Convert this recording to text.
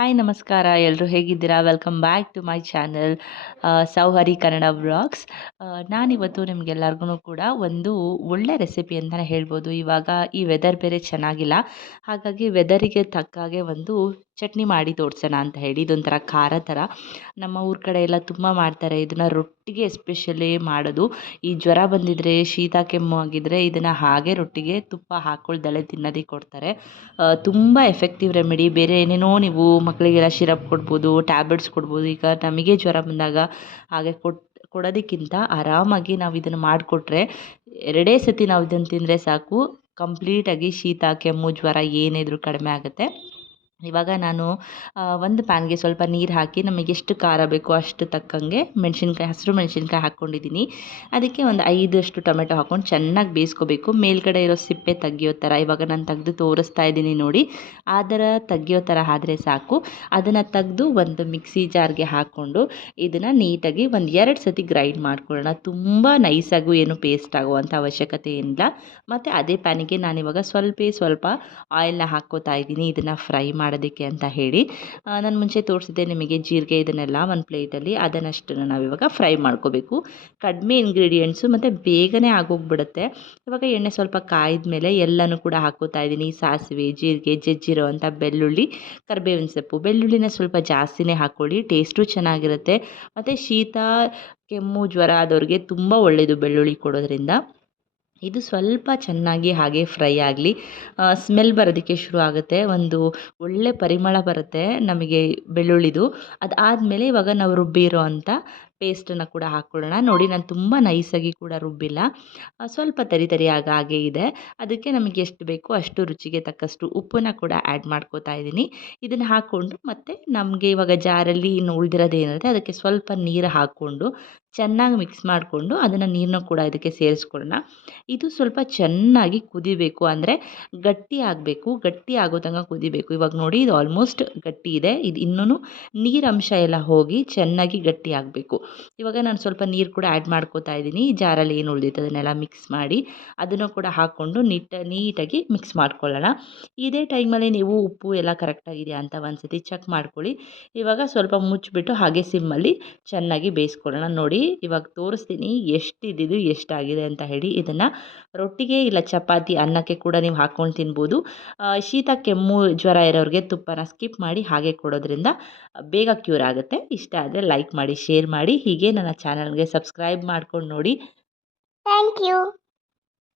Hi ನಮಸ್ಕಾರ. ಎಲ್ಲರೂ ಹೇಗಿದ್ದೀರಾ? Welcome back to my channel Sauhari Kannada vlogs ನಾನಿವತ್ತು ನಿಮಗೆಲ್ಲರಿಗೂ ಕೂಡ ಒಂದು ಒಳ್ಳೆ ರೆಸಿಪಿ ಅಂತಲೇ ಹೇಳ್ಬೋದು. ಇವಾಗ ಈ ವೆದರ್ ಬೇರೆ ಚೆನ್ನಾಗಿಲ್ಲ. ಹಾಗಾಗಿ ವೆದರಿಗೆ ತಕ್ಕ ಹಾಗೆ ಒಂದು ಚಟ್ನಿ ಮಾಡಿ ತೋರಿಸೋಣ ಅಂತ ಹೇಳಿ, ಇದೊಂಥರ ಖಾರ ಥರ. ನಮ್ಮ ಊರ ಕಡೆ ಎಲ್ಲ ತುಂಬ ಮಾಡ್ತಾರೆ. ಇದನ್ನು ರೊಟ್ಟಿಗೆ ಎಸ್ಪೆಷಲಿ ಮಾಡೋದು. ಈ ಜ್ವರ ಬಂದಿದ್ದರೆ ಶೀತ ಕೆಮ್ಮು ಆಗಿದ್ದರೆ ಇದನ್ನು ಹಾಗೆ ರೊಟ್ಟಿಗೆ ತುಪ್ಪ ಹಾಕ್ಕೊಳ್ದಲೆ ತಿನ್ನೋದಕ್ಕೆ ಕೊಡ್ತಾರೆ. ತುಂಬ ಎಫೆಕ್ಟಿವ್ ರೆಮಿಡಿ ಬೇರೆ ಏನೇನೋ ನೀವು ಮಕ್ಕಳಿಗೆಲ್ಲ ಶಿರಪ್ ಕೊಡ್ಬೋದು ಟ್ಯಾಬ್ಲೆಟ್ಸ್ ಕೊಡ್ಬೋದು. ಈಗ ನಮಗೆ ಜ್ವರ ಬಂದಾಗ ಹಾಗೆ ಕೊಟ್ಟು ಕೊಡೋದಕ್ಕಿಂತ ಆರಾಮಾಗಿ ನಾವು ಇದನ್ನು ಮಾಡಿಕೊಟ್ರೆ ಎರಡೇ ಸತಿ ನಾವು ಇದನ್ನು ತಿಂದರೆ ಸಾಕು. ಕಂಪ್ಲೀಟಾಗಿ ಶೀತ, ಕೆಮ್ಮು, ಜ್ವರ ಏನಿದ್ರೂ ಕಡಿಮೆ ಆಗುತ್ತೆ. ಇವಾಗ ನಾನು ಒಂದು ಪ್ಯಾನ್ಗೆ ಸ್ವಲ್ಪ ನೀರು ಹಾಕಿ ನಮಗೆ ಎಷ್ಟು ಖಾರ ಬೇಕೋ ಅಷ್ಟು ತಕ್ಕಂಗೆ ಮೆಣಸಿನ್ಕಾಯಿ, ಹಸಿರು ಮೆಣಸಿನ್ಕಾಯಿ ಹಾಕ್ಕೊಂಡಿದ್ದೀನಿ ಅದಕ್ಕೆ ಒಂದು ಐದಷ್ಟು ಟೊಮೆಟೊ ಹಾಕ್ಕೊಂಡು ಚೆನ್ನಾಗಿ ಬೇಯಿಸ್ಕೋಬೇಕು. ಮೇಲ್ಗಡೆ ಇರೋ ಸಿಪ್ಪೆ ತೆಗಿಯೋ ಥರ, ಇವಾಗ ನಾನು ತೆಗೆದು ತೋರಿಸ್ತಾ ಇದ್ದೀನಿ ನೋಡಿ. ಆ ಥರ ತೆಗಿಯೋ ಥರ ಆದರೆ ಸಾಕು. ಅದನ್ನು ತೆಗೆದು ಒಂದು ಮಿಕ್ಸಿ ಜಾರ್ಗೆ ಹಾಕ್ಕೊಂಡು ಇದನ್ನು ನೀಟಾಗಿ ಒಂದು ಎರಡು ಸತಿ ಗ್ರೈಂಡ್ ಮಾಡ್ಕೊಳ್ಳೋಣ. ತುಂಬ ನೈಸಾಗೂ ಏನು ಪೇಸ್ಟ್ ಆಗುವಂಥ ಅವಶ್ಯಕತೆ ಇಲ್ಲ. ಮತ್ತು ಅದೇ ಪ್ಯಾನಿಗೆ ನಾನಿವಾಗ ಸ್ವಲ್ಪ ಸ್ವಲ್ಪ ಆಯಿಲ್ನ ಹಾಕ್ಕೋತಾ ಇದ್ದೀನಿ. ಇದನ್ನು ಫ್ರೈ ಮಾಡಿ ಮಾಡೋದಕ್ಕೆ ಅಂತ ಹೇಳಿ ನಾನು ಮುಂಚೆ ತೋರಿಸಿದ್ದೆ ನಿಮಗೆ ಜೀರಿಗೆ ಇದನ್ನೆಲ್ಲ ಒಂದು ಪ್ಲೇಟಲ್ಲಿ, ಅದನ್ನಷ್ಟನ್ನು ನಾವಿವಾಗ ಫ್ರೈ ಮಾಡ್ಕೋಬೇಕು. ಕಡಿಮೆ ಇಂಗ್ರೀಡಿಯೆಂಟ್ಸು ಮತ್ತು ಬೇಗನೆ ಆಗೋಗ್ಬಿಡುತ್ತೆ. ಇವಾಗ ಎಣ್ಣೆ ಸ್ವಲ್ಪ ಕಾಯ್ದ ಮೇಲೆ ಎಲ್ಲನೂ ಕೂಡ ಹಾಕೋತಾ ಇದ್ದೀನಿ. ಸಾಸಿವೆ, ಜೀರಿಗೆ, ಜಜ್ಜಿರೋ ಅಂಥ ಬೆಳ್ಳುಳ್ಳಿ, ಕರಿಬೇವಿನ ಸೊಪ್ಪು. ಬೆಳ್ಳುಳ್ಳಿನ ಸ್ವಲ್ಪ ಜಾಸ್ತಿನೇ ಹಾಕ್ಕೊಳ್ಳಿ ಟೇಸ್ಟು ಚೆನ್ನಾಗಿರುತ್ತೆ. ಮತ್ತು ಶೀತ, ಕೆಮ್ಮು, ಜ್ವರ ಆದವ್ರಿಗೆ ತುಂಬ ಒಳ್ಳೆಯದು ಬೆಳ್ಳುಳ್ಳಿ ಕೊಡೋದ್ರಿಂದ. ಇದು ಸ್ವಲ್ಪ ಚೆನ್ನಾಗಿ ಹಾಗೆ ಫ್ರೈ ಆಗಲಿ. ಸ್ಮೆಲ್ ಬರೋದಕ್ಕೆ ಶುರು ಆಗುತ್ತೆ. ಒಂದು ಒಳ್ಳೆ ಪರಿಮಳ ಬರುತ್ತೆ ನಮಗೆ ಬೆಳ್ಳುಳ್ಳಿದು. ಅದಾದಮೇಲೆ ಇವಾಗ ನಾವು ರುಬ್ಬಿರೋ ಅಂಥ ಪೇಸ್ಟನ್ನು ಕೂಡ ಹಾಕ್ಕೊಳ್ಳೋಣ. ನೋಡಿ, ನಾನು ತುಂಬ ನೈಸಾಗಿ ಕೂಡ ರುಬ್ಬಿಲ್ಲ. ಸ್ವಲ್ಪ ತರಿ ತರಿಯಾಗಿ ಹಾಗೆ ಇದೆ. ಅದಕ್ಕೆ ನಮಗೆ ಎಷ್ಟು ಬೇಕೋ ಅಷ್ಟು ರುಚಿಗೆ ತಕ್ಕಷ್ಟು ಉಪ್ಪನ್ನು ಕೂಡ ಆ್ಯಡ್ ಮಾಡ್ಕೋತಾ ಇದ್ದೀನಿ. ಇದನ್ನು ಹಾಕ್ಕೊಂಡು ಮತ್ತು ನಮಗೆ ಇವಾಗ ಜಾರಲ್ಲಿ ಇನ್ನು ಉಳಿದಿರೋದು ಏನಿರುತ್ತೆ ಅದಕ್ಕೆ ಸ್ವಲ್ಪ ನೀರು ಹಾಕ್ಕೊಂಡು ಚೆನ್ನಾಗಿ ಮಿಕ್ಸ್ ಮಾಡಿಕೊಂಡು ಅದನ್ನು ನೀರನ್ನ ಕೂಡ ಇದಕ್ಕೆ ಸೇರಿಸ್ಕೊಳ್ಳೋಣ. ಇದು ಸ್ವಲ್ಪ ಚೆನ್ನಾಗಿ ಕುದಿಬೇಕು. ಅಂದರೆ ಗಟ್ಟಿ ಆಗಬೇಕು. ಗಟ್ಟಿ ಆಗೋ ತನಕ ಕುದಿಬೇಕು. ಇವಾಗ ನೋಡಿ, ಇದು ಆಲ್ಮೋಸ್ಟ್ ಗಟ್ಟಿ ಇದೆ. ಇದು ಇನ್ನೂ ನೀರಂಶ ಎಲ್ಲ ಹೋಗಿ ಚೆನ್ನಾಗಿ ಗಟ್ಟಿ ಆಗಬೇಕು. ಇವಾಗ ನಾನು ಸ್ವಲ್ಪ ನೀರು ಕೂಡ ಆ್ಯಡ್ ಮಾಡ್ಕೋತಾ ಇದ್ದೀನಿ. ಜಾರಲ್ಲಿ ಏನು ಉಳಿದಿತ್ತು ಅದನ್ನೆಲ್ಲ ಮಿಕ್ಸ್ ಮಾಡಿ ಅದನ್ನು ಕೂಡ ಹಾಕ್ಕೊಂಡು ನೀಟ, ನೀಟಾಗಿ ಮಿಕ್ಸ್ ಮಾಡ್ಕೊಳ್ಳೋಣ. ಇದೇ ಟೈಮಲ್ಲಿ ನೀವು ಉಪ್ಪು ಎಲ್ಲ ಕರೆಕ್ಟಾಗಿದೆಯಾ ಅಂತ ಒಂದು ಸತಿ ಚೆಕ್ ಮಾಡ್ಕೊಳ್ಳಿ. ಇವಾಗ ಸ್ವಲ್ಪ ಮುಚ್ಚಿಬಿಟ್ಟು ಹಾಗೆ ಸಿಮ್ಮಲ್ಲಿ ಚೆನ್ನಾಗಿ ಬೇಯಿಸ್ಕೊಳ್ಳೋಣ. ನೋಡಿ, ಇವಾಗ ತೋರಿಸ್ತೀನಿ ಎಷ್ಟು ಇದ್ದಿದ್ದು ಎಷ್ಟಾಗಿದೆ ಅಂತ ಹೇಳಿ. ಇದನ್ನು ರೊಟ್ಟಿಗೆ ಇಲ್ಲ ಚಪಾತಿ ಅನ್ನಕ್ಕೆ ಕೂಡ ನೀವು ಹಾಕ್ಕೊಂಡು ತಿನ್ಬೋದು. ಶೀತ, ಕೆಮ್ಮು, ಜ್ವರ ಇರೋರಿಗೆ ತುಪ್ಪನ ಸ್ಕಿಪ್ ಮಾಡಿ ಹಾಗೆ ಕೊಡೋದ್ರಿಂದ ಬೇಗ ಕ್ಯೂರ್ ಆಗುತ್ತೆ. ಇಷ್ಟ ಆದರೆ ಲೈಕ್ ಮಾಡಿ ಶೇರ್ ಮಾಡಿ. ಹೀಗೆ ನನ್ನ ಚಾನಲ್ಗೆ ಸಬ್ಸ್ಕ್ರೈಬ್ ಮಾಡ್ಕೊಂಡು ನೋಡಿ. Thank you.